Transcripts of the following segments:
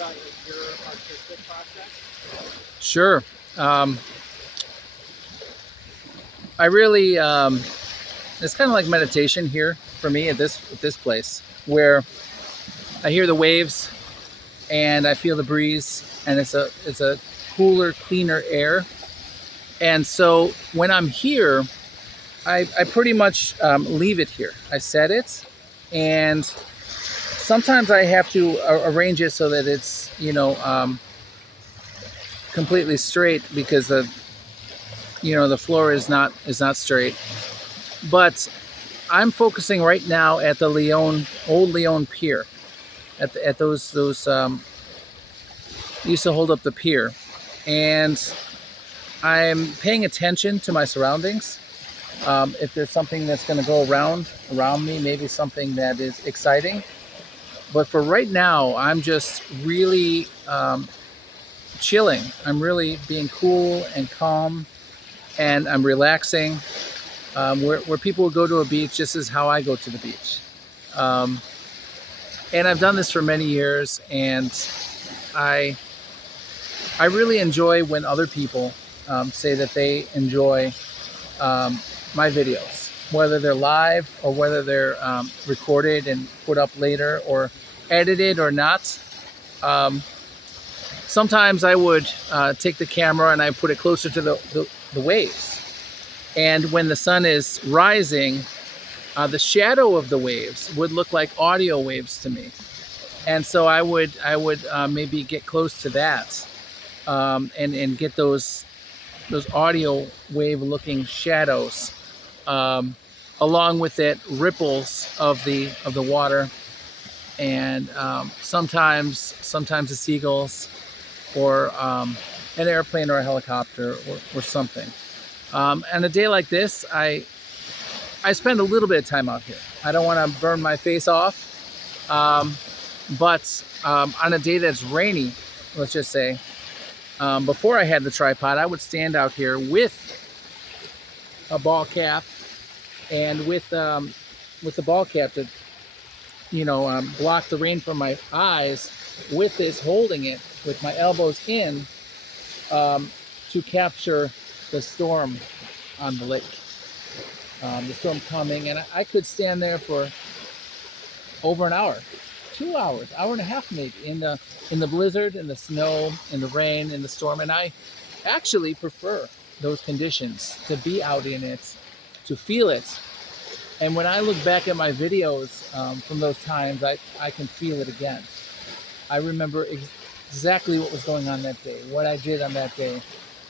about your artistic process? Sure. I really, it's kind of like meditation here for me at this place, where I hear the waves and I feel the breeze, and it's a cooler, cleaner air. And so when I'm here, I pretty much leave it here. I set it, and sometimes I have to arrange it so that it's completely straight, because the floor is not straight. But I'm focusing right now at the old Leone Pier, at those used to hold up the pier, and I'm paying attention to my surroundings. If there's something that's going to go around me, maybe something that is exciting. But for right now, I'm just really chilling. I'm really being cool and calm, and I'm relaxing. Where people go to a beach, this is how I go to the beach. Um, and I've done this for many years, and I I really enjoy when other people say that they enjoy my videos, whether they're live or whether they're recorded and put up later or edited or not. Um, Sometimes I would take the camera and I put it closer to the waves. And when the sun is rising, the shadow of the waves would look like audio waves to me. And so I would maybe get close to that, and get those audio wave looking shadows, um, along with it ripples of the water, and sometimes the seagulls, or an airplane or a helicopter, or something. And a day like this, I spend a little bit of time out here. I don't want to burn my face off, but on a day that's rainy, let's just say, before I had the tripod, I would stand out here with a ball cap, and with the ball cap to block the rain from my eyes, with this holding it with my elbows in, to capture the storm on the lake, the storm coming. And I could stand there for over an hour, 2 hours, hour and a half maybe, in the blizzard, in the snow, in the rain, in the storm. And I actually prefer those conditions, to be out in it, to feel it. And when I look back at my videos from those times, I can feel it again. I remember exactly what was going on that day, what I did on that day,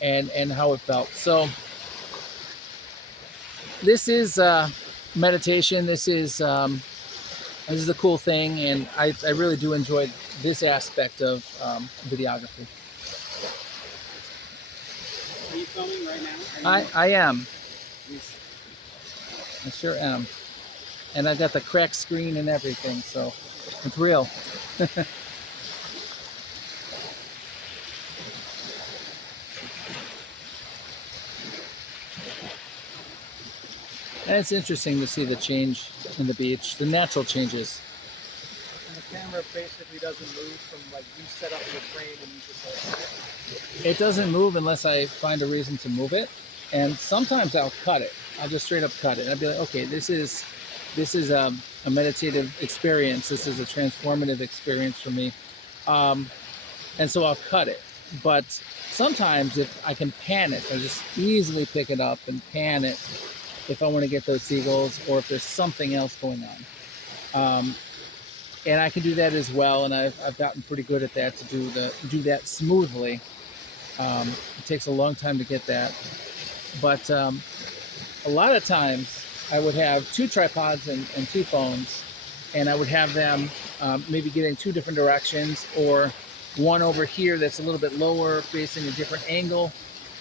and how it felt. So this is meditation. This is a cool thing, and I really do enjoy this aspect of videography. Are you filming right now? I am. I sure am. And I got the cracked screen and everything, so it's real. And it's interesting to see the change in the beach, the natural changes. And the camera basically doesn't move from, like, you set up your frame and you just hold it. It doesn't move unless I find a reason to move it. And sometimes I'll cut it. I'll just straight up cut it. I'll be like, okay, this is a meditative experience. This is a transformative experience for me. And so I'll cut it. But sometimes if I can pan it, I just easily pick it up and pan it if I want to get those seagulls, or if there's something else going on. And I can do that as well, and I've gotten pretty good at that, to do that smoothly. It takes a long time to get that, but a lot of times I would have two tripods and two phones, and I would have them maybe get in two different directions, or one over here that's a little bit lower, facing a different angle,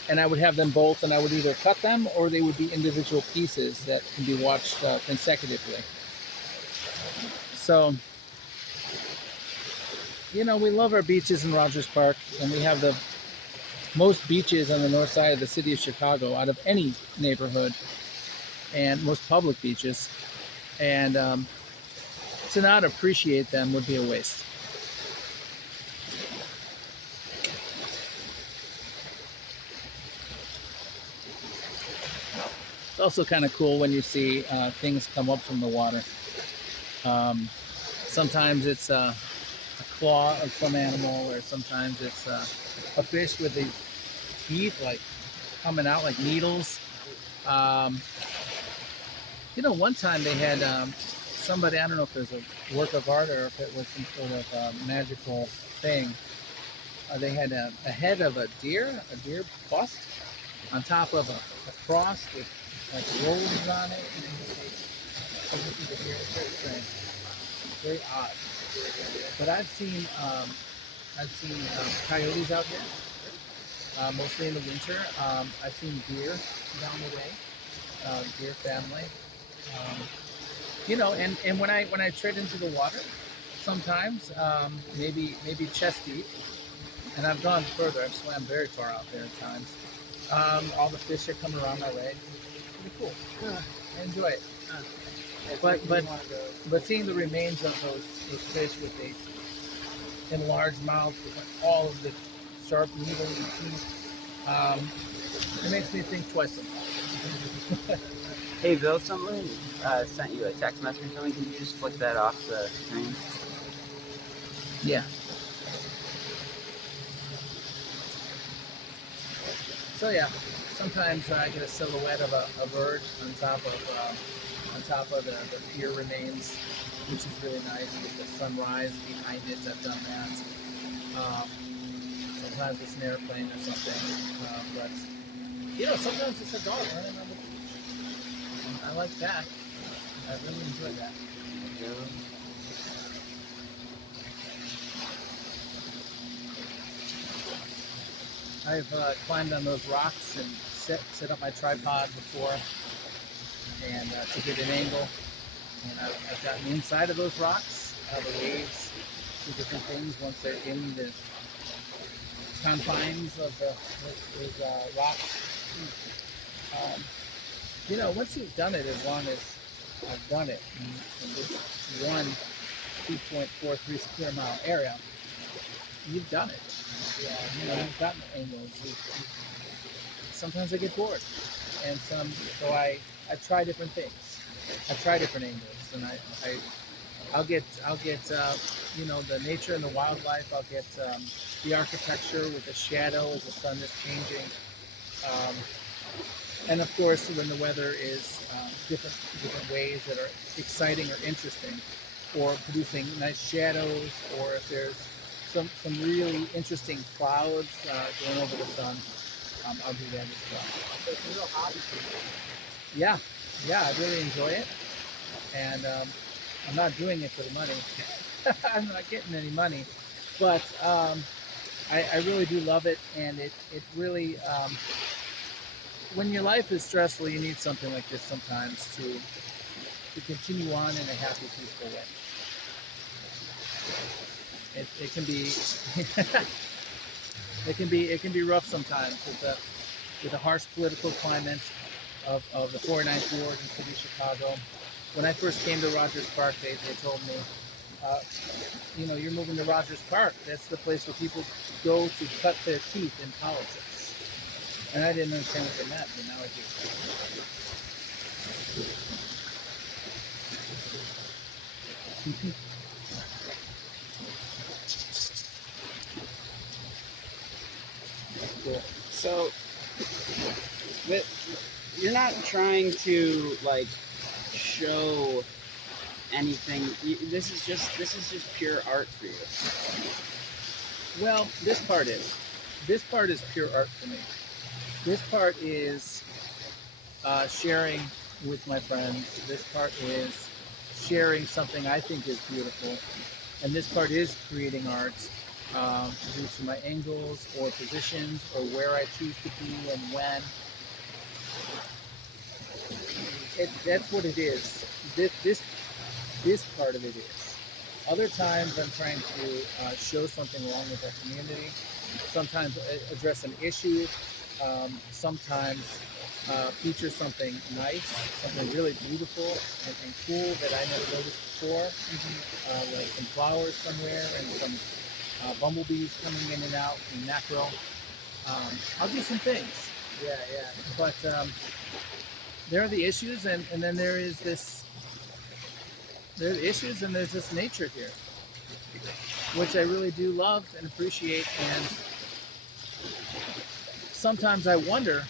and I would have them both, and I would either cut them, or they would be individual pieces that can be watched consecutively. So, we love our beaches in Rogers Park, and we have the most beaches on the north side of the city of Chicago out of any neighborhood, and most public beaches. And to not appreciate them would be a waste. also kind of cool when you see things come up from the water. Sometimes it's a claw of some animal, or sometimes it's a fish with these teeth like coming out like needles. Um, one time they had somebody, I don't know if it was a work of art or if it was some sort of magical thing. They had a head of a deer bust on top of a cross with like rolls on it. And this is a deer. It's very strange, very odd. But I've seen coyotes out here, mostly in the winter. I've seen deer down the way, deer family. Um, and when I tread into the water, sometimes maybe chest deep, and I've gone further. I've swam very far out there at times. All the fish that come around my way, pretty cool. I enjoy it. It's But like but you want to go. but seeing the remains of those fish with the enlarged mouths with like all of the sharp needles and teeth, it makes me think twice sometimes. Hey Bill, someone sent you a text message or something. Can you just flick that off the screen? Yeah. So yeah, sometimes I get a silhouette of a bird on top of the pier remains, which is really nice with the sunrise behind it. I've done that. Um, Sometimes it's an airplane or something, but sometimes it's a dog running on the beach. And I like that. I really enjoy that. I've climbed on those rocks and set up my tripod before, and to get an angle. And I've gotten inside of those rocks, the waves, do different things once they're in the confines of those rocks. Once you've done it, as long as I've done it in this one 2.43 square mile area, you've done it. Yeah. You've gotten angles. Sometimes I get bored, and so I try different things. I try different angles, and I'll get the nature and the wildlife. I'll get the architecture with the shadow as the sun is changing, um, and of course when the weather is different ways that are exciting or interesting, or producing nice shadows, or if there's some really interesting clouds going over the sun, I'll do that as well. So it's a real hobby for Yeah, I really enjoy it, and I'm not doing it for the money. I'm not getting any money, but I really do love it, and it really when your life is stressful, you need something like this sometimes to continue on in a happy, peaceful way. It can be it can be rough sometimes with the harsh political climate of the 49th Ward in the city of Chicago. When I first came to Rogers Park, they told me, you're moving to Rogers Park. That's the place where people go to cut their teeth in politics. And I didn't understand what they meant, but now I do. Cool. So, you're not trying to like show anything. This is just pure art for you. Well, this part is pure art for me. This part is sharing with my friends. This part is sharing something I think is beautiful, and this part is creating art due to my angles or positions or where I choose to be and when. That's what it is. This part of it is. Other times I'm trying to show something wrong with our community. Sometimes address an issue. Sometimes feature something nice, something really beautiful and cool that I never noticed before. Like some flowers somewhere and some bumblebees coming in and out and mackerel. I'll do some things. yeah. But there are the issues, and then there is this. There are the issues, and there's this nature here, which I really do love and appreciate. And sometimes I wonder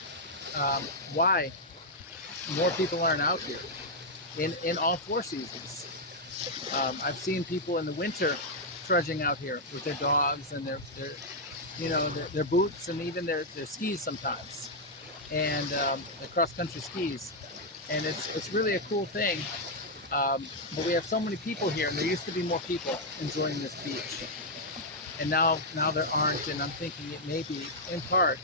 why more people aren't out here in all four seasons. I've seen people in the winter trudging out here with their dogs and their boots and even their skis sometimes, and the cross country skis, and it's really a cool thing. But we have so many people here, and there used to be more people enjoying this beach, and now there aren't. And I'm thinking it may be in part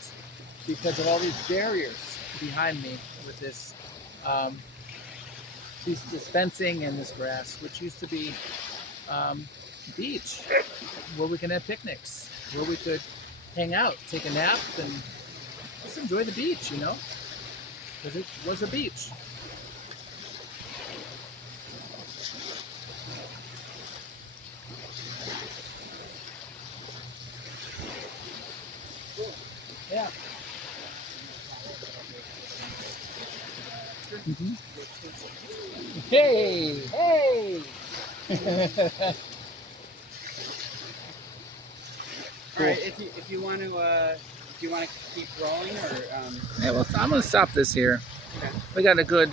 because of all these barriers behind me with this this fencing and this grass, which used to be beach where we can have picnics, where we could hang out, take a nap, and just enjoy the beach, because it was a beach. Yeah. Mm-hmm. Hey, hey. All right, if you want to keep rolling or Yeah, well, I'm gonna stop this here. okay. We got a good